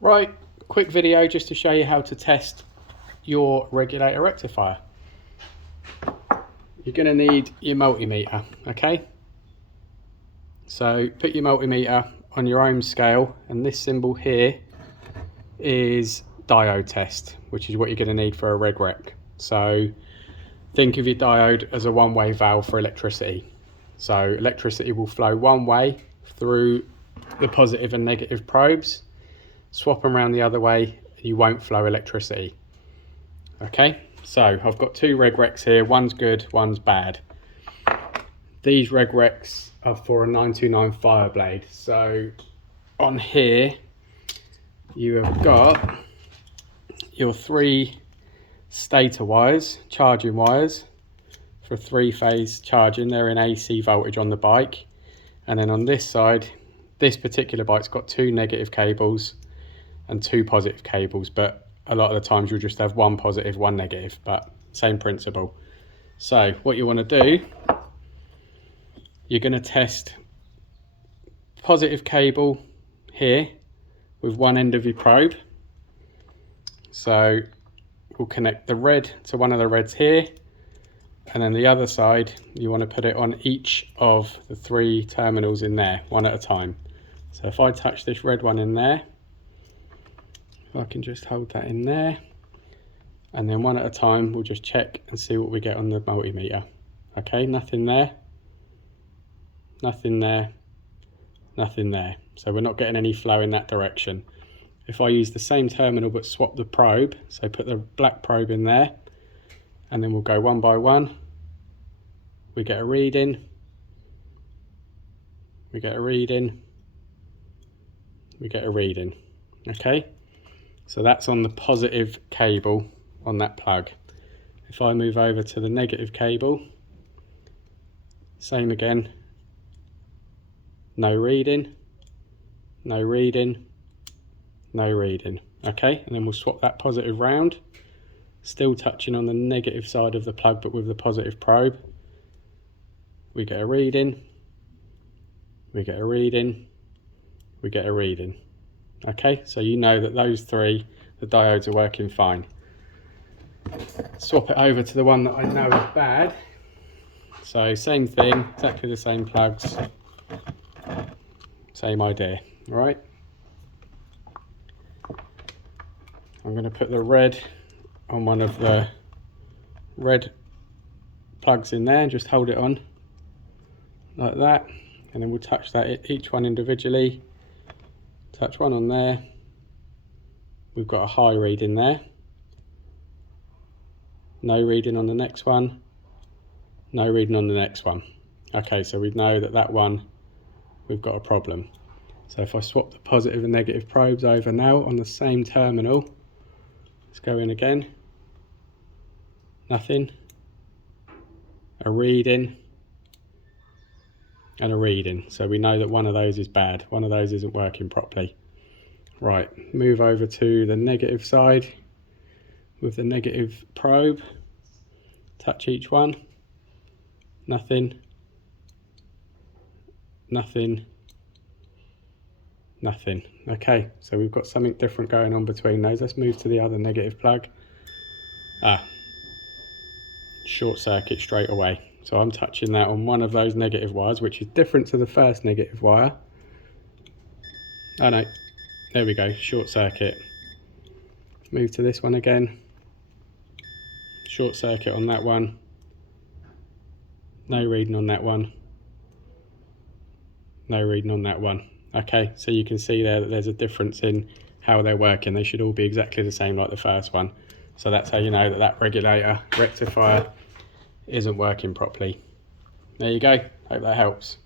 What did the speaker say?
Right, quick video just to show you how to test your regulator rectifier. You're going to need your multimeter, okay? So put your multimeter on your ohm scale, and this symbol here is diode test, which is what you're going to need for a reg rec. So think of your diode as a one-way valve for electricity. So electricity will flow one way through the positive and negative probes. Swap them around the other way, you won't flow electricity. Okay, so I've got two reg recs here, one's good, one's bad. These reg recs are for a 929 Fireblade. So on here you have got your three stator wires, charging wires for three-phase charging. They're in AC voltage on the bike, and then on this side, this particular bike's got two negative cables and two positive cables, but a lot of the times you'll just have one positive, one negative, but same principle. So what you want to do, you're going to test positive cable here with one end of your probe. So we'll connect the red to one of the reds here, and then the other side you want to put it on each of the three terminals in there, one at a time. So if I touch this red one in there, if I can just hold that in there, and then one at a time we'll just check and see what we get on the multimeter. Okay, nothing there, nothing there, nothing there. So we're not getting any flow in that direction. If I use the same terminal but swap the probe, so put the black probe in there, and then we'll go one by one, we get a reading, we get a reading, we get a reading. Okay, so that's on the positive cable on that plug. If I move over to the negative cable, same again, no reading, no reading, no reading. Okay, and then we'll swap that positive round, still touching on the negative side of the plug but with the positive probe. We get a reading, we get a reading, we get a reading. Okay, so you know that those three, the diodes are working fine. Swap it over to the one that I know is bad. So same thing, exactly the same plugs, same idea, all right? I'm going to put the red on one of the red plugs in there and just hold it on like that, and then we'll touch that each one individually. Touch one on there, we've got a high reading there, no reading on the next one, no reading on the next one. Okay, so we know that that one we've got a problem. So if I swap the positive and negative probes over now on the same terminal, let's go in again, nothing, a reading, and a reading. So we know that one of those is bad, one of those isn't working properly. Right, move over to the negative side with the negative probe, touch each one, nothing, nothing, nothing. Okay, so we've got something different going on between those. Let's move to the other negative plug. Short circuit straight away. So I'm touching that on one of those negative wires, which is different to the first negative wire. Oh no, there we go, short circuit. Move to this one again, short circuit on that one, no reading on that one, no reading on that one. Okay, so you can see there that there's a difference in how they're working. They should all be exactly the same like the first one. So that's how you know that that regulator rectifier isn't working properly. There you go, hope that helps.